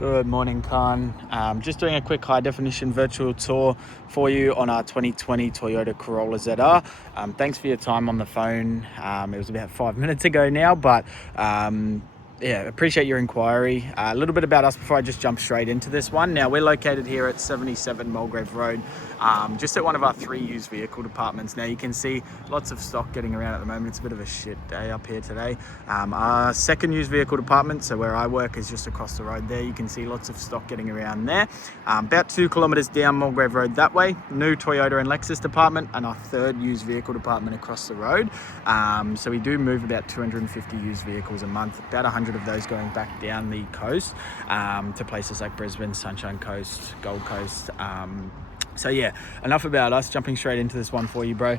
Good morning, Khanh. Just doing a quick high definition virtual tour for you on our 2020 Toyota Corolla ZR. Thanks for your time on the phone. It was about 5 minutes ago now, but yeah, appreciate your inquiry. A little bit about us before I just jump straight into this one. Now, we're located here at 77 Mulgrave Road, just at one of our 3 used vehicle departments. Now, you can see lots of stock getting around at the moment. It's a bit of a shit day up here today. Our second used vehicle department, so where I work, is just across the road there. You can see lots of stock getting around there. About 2 kilometers down Mulgrave Road that way, new Toyota and Lexus department, and our 3rd used vehicle department across the road. So we do move about 250 used vehicles a month, about 100 of those going back down the coast to places like Brisbane, Sunshine Coast, Gold Coast. So yeah, enough about us, jumping straight into this one for you, bro.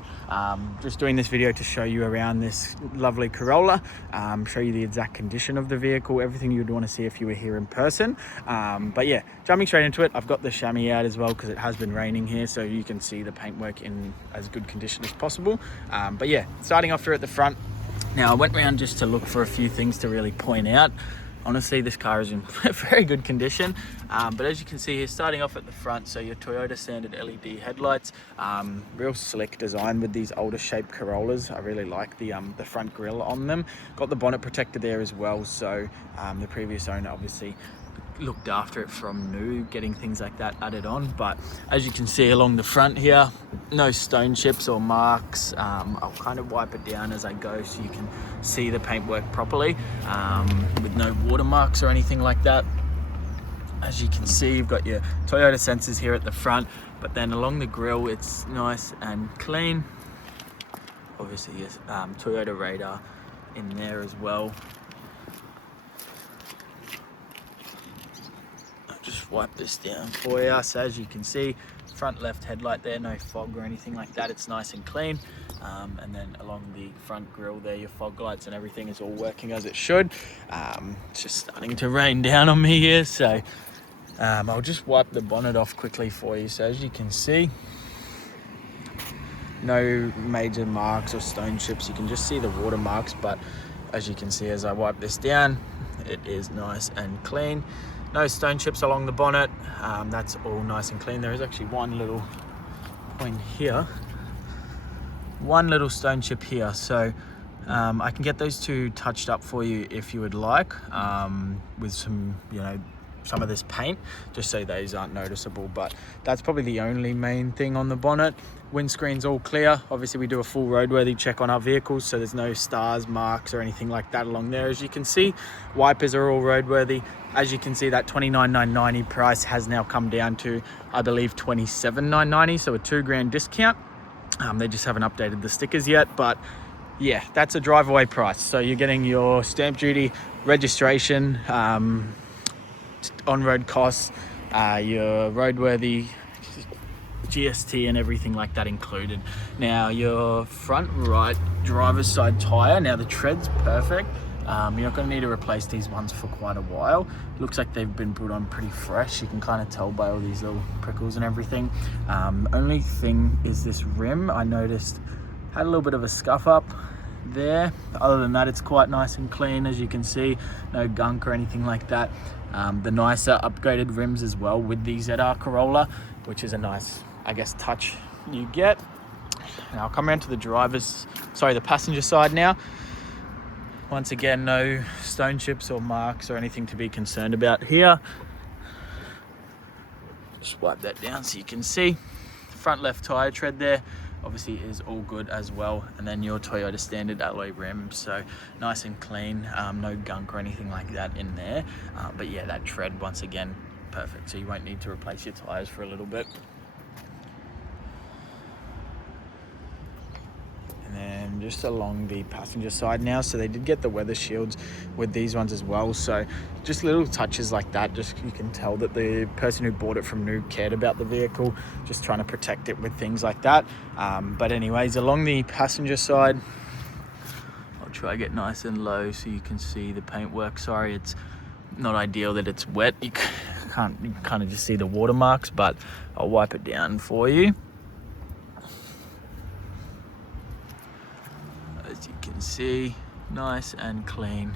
Just doing this video to show you around this lovely Corolla, show you the exact condition of the vehicle, everything you'd want to see if you were here in person. But yeah, jumping straight into it, I've got the chamois out as well because it has been raining here, so you can see the paintwork in as good condition as possible. But yeah, starting off here at the front. Now, I went around just to look for a few things to really point out. Honestly, this car is in very good condition, but as you can see here, starting off at the front, so your Toyota standard LED headlights, real slick design with these older shaped Corollas. I really like the front grille on them. Got the bonnet protector there as well, so the previous owner obviously looked after it from new, getting things like that added on. But as you can see along the front here, no stone chips or marks. I'll kind of wipe it down as I go so you can see the paintwork properly, with no watermarks or anything like that. As you can see, you've got your Toyota sensors here at the front, but then along the grille it's nice and clean. Obviously your Toyota radar in there as well. Just wipe this down for you. So as you can see, front left headlight there, no fog or anything like that. It's nice and clean. And then along the front grille there, your fog lights and everything is all working as it should. It's just starting to rain down on me here, so I'll just wipe the bonnet off quickly for you. So as you can see, no major marks or stone chips. You can just see the water marks, but as you can see as I wipe this down, it is nice and clean. No stone chips along the bonnet. That's all nice and clean. There is actually one little point here, one little stone chip here, so I can get those 2 touched up for you if you would like, with some, some of this paint, just so those aren't noticeable. But that's probably the only main thing on the bonnet. Windscreen's all clear. Obviously we do a full roadworthy check on our vehicles, so there's no stars, marks or anything like that along there. As you can see, wipers are all roadworthy. As you can see, that $29,990 price has now come down to, I believe, $27,990, so a $2,000 discount. They just haven't updated the stickers yet, but yeah, that's a drive away price. So you're getting your stamp duty, registration, on-road costs, your roadworthy GST and everything like that included. Now, your front right driver's side tyre, now the tread's perfect. You're not going to need to replace these ones for quite a while. Looks like they've been put on pretty fresh. You can kind of tell by all these little prickles and everything. Only thing is this rim, I noticed had a little bit of a scuff up there. Other than that, it's quite nice and clean. As you can see, no gunk or anything like that. The nicer upgraded rims as well with the ZR Corolla, which is a nice, I guess, touch you get. Now I'll come around to the passenger side now. Once again, no stone chips or marks or anything to be concerned about here. Just wipe that down so you can see. Front left tire tread there obviously is all good as well. And then your Toyota standard alloy rims, so nice and clean, no gunk or anything like that in there. But yeah, that tread, once again, perfect. So you won't need to replace your tires for a little bit. And then just along the passenger side now, so they did get the weather shields with these ones as well, so just little touches like that, just you can tell that the person who bought it from new cared about the vehicle, just trying to protect it with things like that. But anyways, along the passenger side, I'll try to get nice and low so you can see the paintwork. Sorry, it's not ideal that it's wet. You kind of just see the watermarks, but I'll wipe it down for you. As you can see, nice and clean.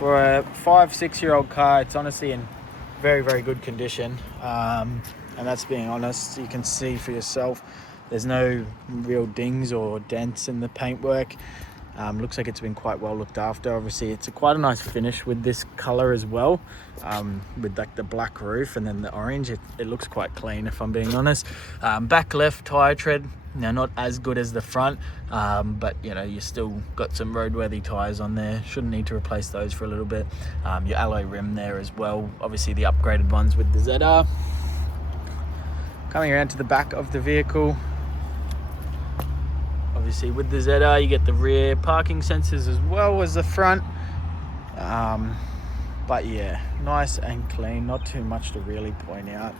For a 5-6-year-old car, it's honestly in very, very good condition. And that's being honest. You can see for yourself, there's no real dings or dents in the paintwork. Looks like it's been quite well looked after. Obviously, it's quite a nice finish with this color as well, with like the black roof and then the orange. It looks quite clean, if I'm being honest. Back left tire tread, now not as good as the front, but you know, you still got some roadworthy tires on there. Shouldn't need to replace those for a little bit. Your alloy rim there as well, obviously the upgraded ones with the ZR. Coming around to the back of the vehicle, obviously with the ZR you get the rear parking sensors as well as the front. But yeah, nice and clean, not too much to really point out.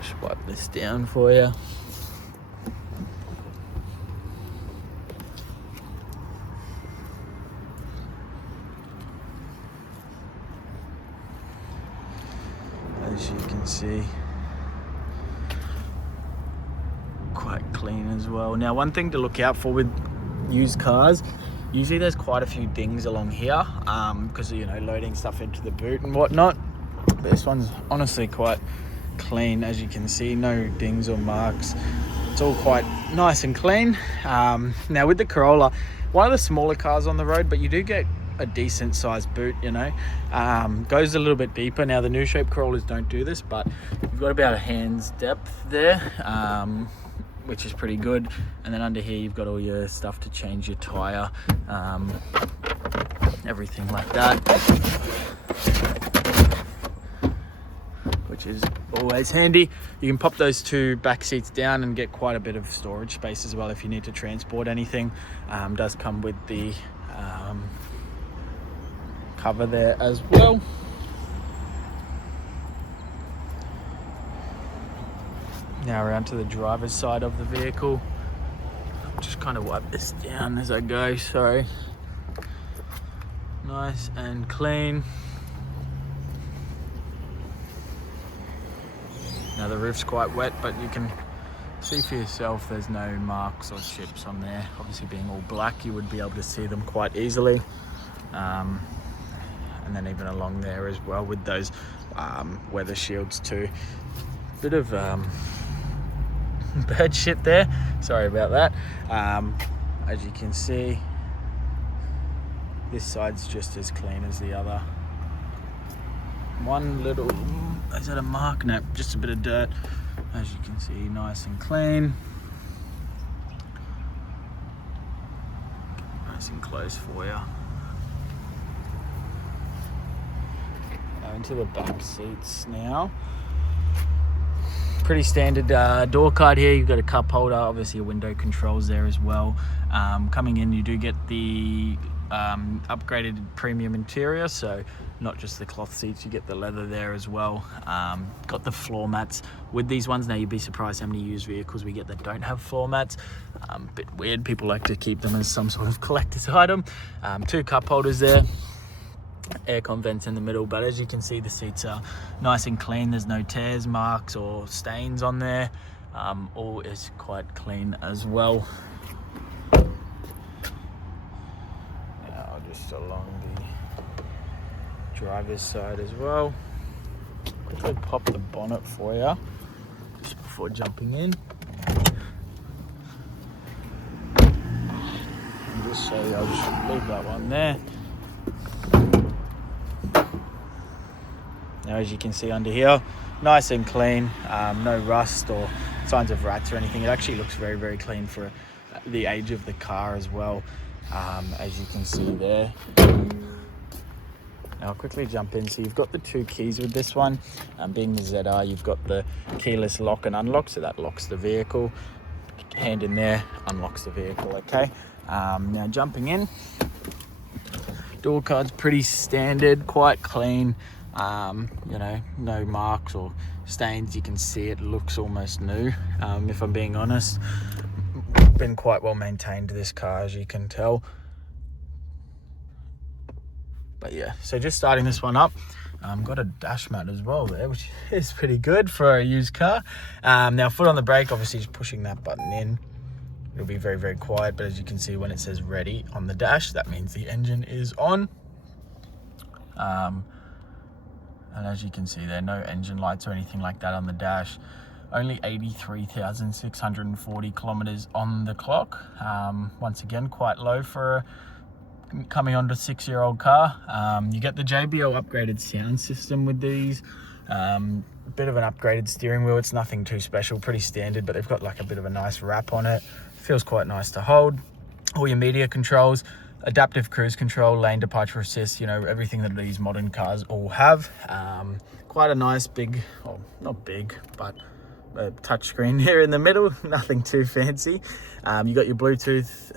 Just wipe this down for you. As you can see, quite clean as well. Now, one thing to look out for with used cars, usually there's quite a few dings along here, because of, you know, loading stuff into the boot and whatnot. But this one's honestly quite clean, as you can see, no dings or marks. It's all quite nice and clean. Now with the Corolla, one of the smaller cars on the road, but you do get a decent sized boot, you know. Goes a little bit deeper. Now the new shape Corollas don't do this, but you've got about a hand's depth there, which is pretty good. And then under here you've got all your stuff to change your tire, everything like that, which is always handy. You can pop those two back seats down and get quite a bit of storage space as well if you need to transport anything. Does come with the cover there as well. Now around to the driver's side of the vehicle. Just kind of wipe this down as I go, sorry. Nice and clean. Now the roof's quite wet, but you can see for yourself there's no marks or chips on there. Obviously being all black, you would be able to see them quite easily. And then even along there as well with those weather shields too. Bit of bird shit there, sorry about that. As you can see, this side's just as clean as the other. One little, is that a mark? No, just a bit of dirt. As you can see, nice and clean. Nice and close for you. Into the back seats now. Pretty standard door card here. You've got a cup holder, obviously your window controls there as well. Coming in, you do get the upgraded premium interior, so not just the cloth seats, you get the leather there as well. Got the floor mats with these ones. Now you'd be surprised how many used vehicles we get that don't have floor mats. Bit weird, people like to keep them as some sort of collector's item. Two cup holders there. Aircon vents in the middle, but as you can see the seats are nice and clean. There's no tears, marks or stains on there. All is quite clean as well. Now just along the driver's side as well. Quickly pop the bonnet for you just before jumping in. And just show you, I'll just leave that one there. Now, as you can see under here, nice and clean, no rust or signs of rats or anything. It actually looks very, very clean for the age of the car as well, as you can see there. Now I'll quickly jump in. So you've got the two keys with this one. Being the ZR, you've got the keyless lock and unlock, so that locks the vehicle. Hand in there, unlocks the vehicle, okay? Now jumping in, door card's pretty standard, quite clean. You know, no marks or stains. You can see it looks almost new, if I'm being honest. Been quite well maintained, this car, as you can tell. But yeah, so just starting this one up. Got a dash mat as well there, which is pretty good for a used car. Now foot on the brake, obviously just pushing that button in. it'll be very, very quiet. But as you can see, when it says ready on the dash, that means the engine is on. And as you can see there, no engine lights or anything like that on the dash. Only 83,640 kilometers on the clock. Once again, quite low for coming onto a 6-year-old car. You get the JBL upgraded sound system with these. Bit of an upgraded steering wheel. It's nothing too special, pretty standard, but they've got like a bit of a nice wrap on it. Feels quite nice to hold. All your media controls, adaptive cruise control, lane departure assist, you know, everything that these modern cars all have. Quite a nice big, well, not big, but a touchscreen here in the middle, nothing too fancy. You got your Bluetooth,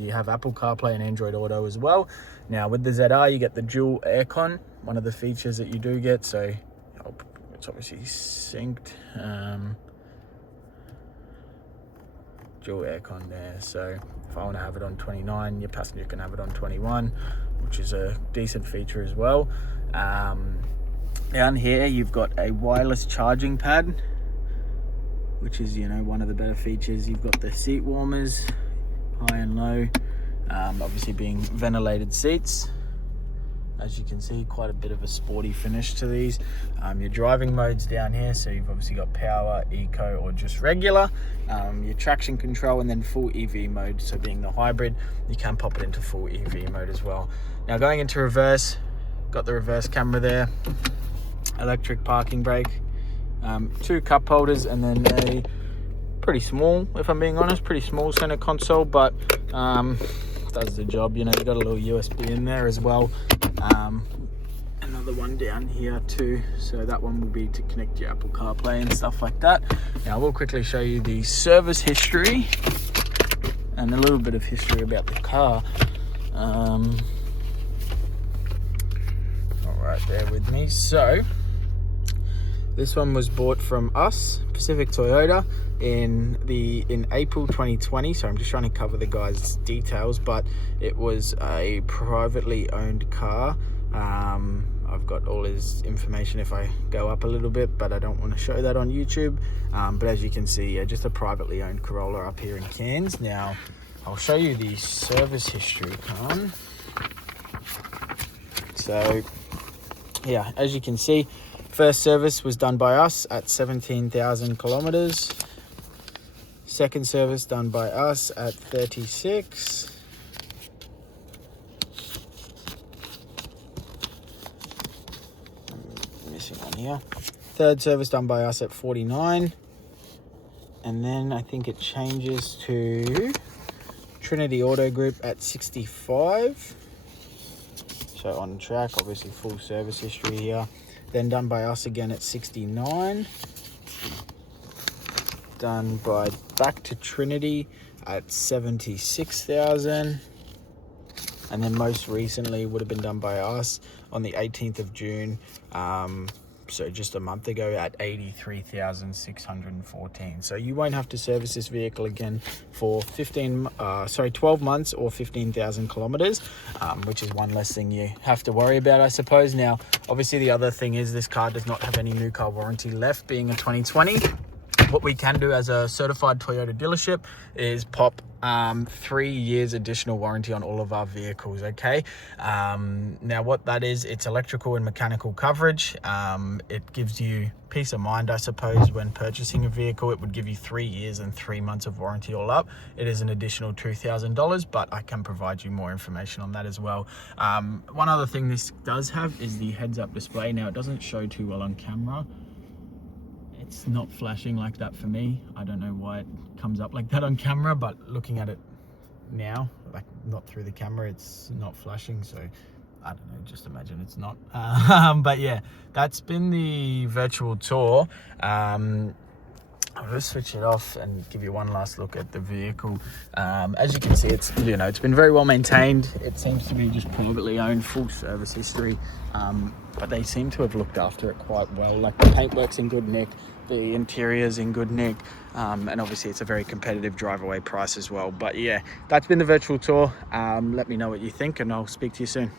you have Apple CarPlay and Android Auto as well. Now with the ZR, you get the dual aircon, one of the features that you do get, so it's obviously synced. Dual aircon there, so if I want to have it on 29, your passenger can have it on 21, which is a decent feature as well. Down here you've got a wireless charging pad, which is, you know, one of the better features. You've got the seat warmers, high and low, obviously being ventilated seats. As you can see, quite a bit of a sporty finish to these. Your driving modes down here, so you've obviously got power, eco, or just regular. Your traction control, and then full EV mode, so being the hybrid, you can pop it into full EV mode as well. Now going into reverse, got the reverse camera there, electric parking brake, 2 cup holders, and then a pretty small, if I'm being honest, pretty small center console, but does the job. You know, you got a little USB in there as well. Another one down here too, so that one will be to connect your Apple CarPlay and stuff like that. Now we'll quickly show you the service history and a little bit of history about the car. All right, bear with me. So this one was bought from us, Pacific Toyota, in April 2020. So I'm just trying to cover the guy's details, but it was a privately owned car. I've got all his information if I go up a little bit, but I don't want to show that on YouTube. But as you can see, just a privately owned Corolla up here in Cairns. Now I'll show you the service history, Khanh. So yeah, as you can see, first service was done by us at 17,000 kilometers. Second service done by us at 36. Missing one here. Third service done by us at 49. And then I think it changes to Trinity Auto Group at 65. So on track, obviously full service history here. Then done by us again at 69. Done by back to Trinity at 76,000. And then most recently would have been done by us on the 18th of June. So just a month ago at 83,614. So you won't have to service this vehicle again for 12 months or 15,000 kilometers, which is one less thing you have to worry about, I suppose. Now, obviously the other thing is this car does not have any new car warranty left, being a 2020. What we can do as a certified Toyota dealership is pop 3 years additional warranty on all of our vehicles, okay? Now what that is, it's electrical and mechanical coverage. It gives you peace of mind, I suppose, when purchasing a vehicle. It would give you 3 years and 3 months of warranty all up. It is an additional $2,000, but I can provide you more information on that as well. One other thing this does have is the heads-up display. Now it doesn't show too well on camera. It's not flashing like that for me. I don't know why it comes up like that on camera, but looking at it now, like not through the camera, it's not flashing. So I don't know, just imagine it's not. But yeah, that's been the virtual tour. I'll just switch it off and give you one last look at the vehicle. As you can see, it's been very well maintained. It seems to be just privately owned, full service history, but they seem to have looked after it quite well. Like the paintwork's in good nick, the interior's in good nick, and obviously it's a very competitive drive-away price as well. But yeah, that's been the virtual tour. Let me know what you think, and I'll speak to you soon.